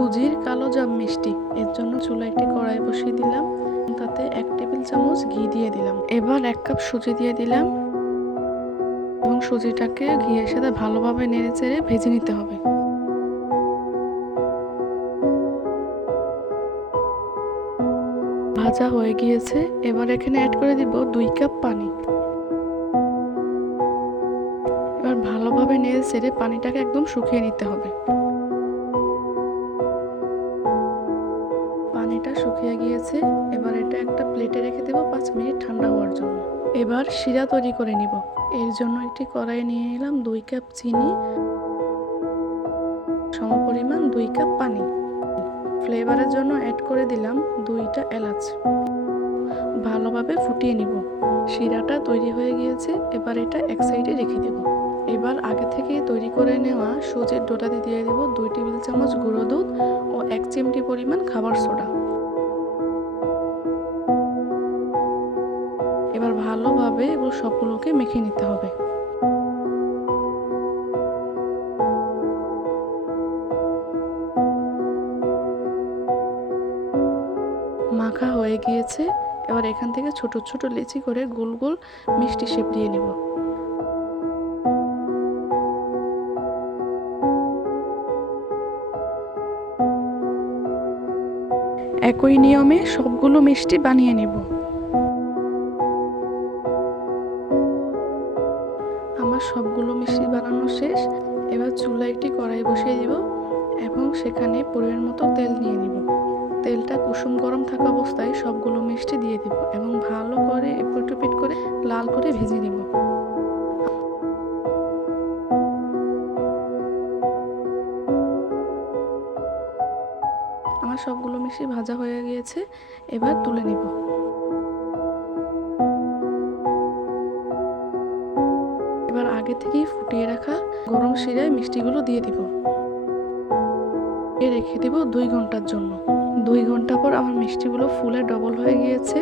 সুজির কালো জাম মিষ্টি। এর জন্য চুলায় একটি কড়াই বসিয়ে দিলাম, তাতে 1 টেবিল চামচ ঘি দিয়ে দিলাম। এবার 1 কাপ সুজি দিয়ে দিলাম এবং সুজিটাকে ঘিয়ের সাথে ভালোভাবে নেড়েচেড়ে ভেজে নিতে হবে। ভাজা হয়ে গিয়েছে। এবার এখানে অ্যাড করে দিব 2 কাপ পানি। এবার ভালোভাবে নেড়েচেড়ে পানিটাকে একদম শুকিয়ে নিতে হবে। পানিটা শুকিয়ে গিয়েছে। এবার এটা একটা প্লেটে রেখে দেব 5 মিনিট ঠান্ডা হওয়ার জন্য। এবার শিরা তৈরি করে নিব। এর জন্য একটি কড়াই নিয়ে নিলাম 2 কাপ চিনি, সমপরিমাণ 2 কাপ পানি। ফ্লেভারের জন্য অ্যাড করে দিলাম 2টা এলাচ। ভালোভাবে ফুটিয়ে নিব। শিরাটা তৈরি হয়ে গিয়েছে। এবার এটা এক সাইডে রেখে দেব। এবার আগে থেকে তৈরি করে নেওয়া সুজির ডোটাতে দিয়ে দেব 2 টেবিল চামচ গুঁড়ো দুধ ও 1 চিমটি পরিমাণ খাবার সোডা। এবার ভালোভাবে এগুলো সবগুলোকে মেখে নিতে হবে। মাখা হয়ে গিয়েছে। এবার এখান থেকে ছোট ছোট লেচি করে গোল গোল মিষ্টি শেপ দিয়ে নেব। একই নিয়মে সবগুলো মিষ্টি বানিয়ে নেব। আমার সবগুলো মিষ্টি বানানো শেষ। এবার চুলায় একটি কড়াই বসিয়ে দিব এবং সেখানে পরিমাণ মতো তেল নিয়ে নিব। তেলটা কুসুম গরম থাকা অবস্থায় সবগুলো মিষ্টি দিয়ে দিব এবং ভালো করে এপিট ওপিট করে লাল করে ভেজে নিব। আমার সবগুলো মিষ্টি ভাজা হয়ে গিয়েছে। এবার তুলে নিব। এবার আগে থেকেই ফুটিয়ে রাখা গরম শিরায় মিষ্টিগুলো দিয়ে দিব। রেখে দেব 2 ঘন্টার জন্য। 2 ঘন্টা পর আমার মিষ্টিগুলো ফুলে ডবল হয়ে গিয়েছে।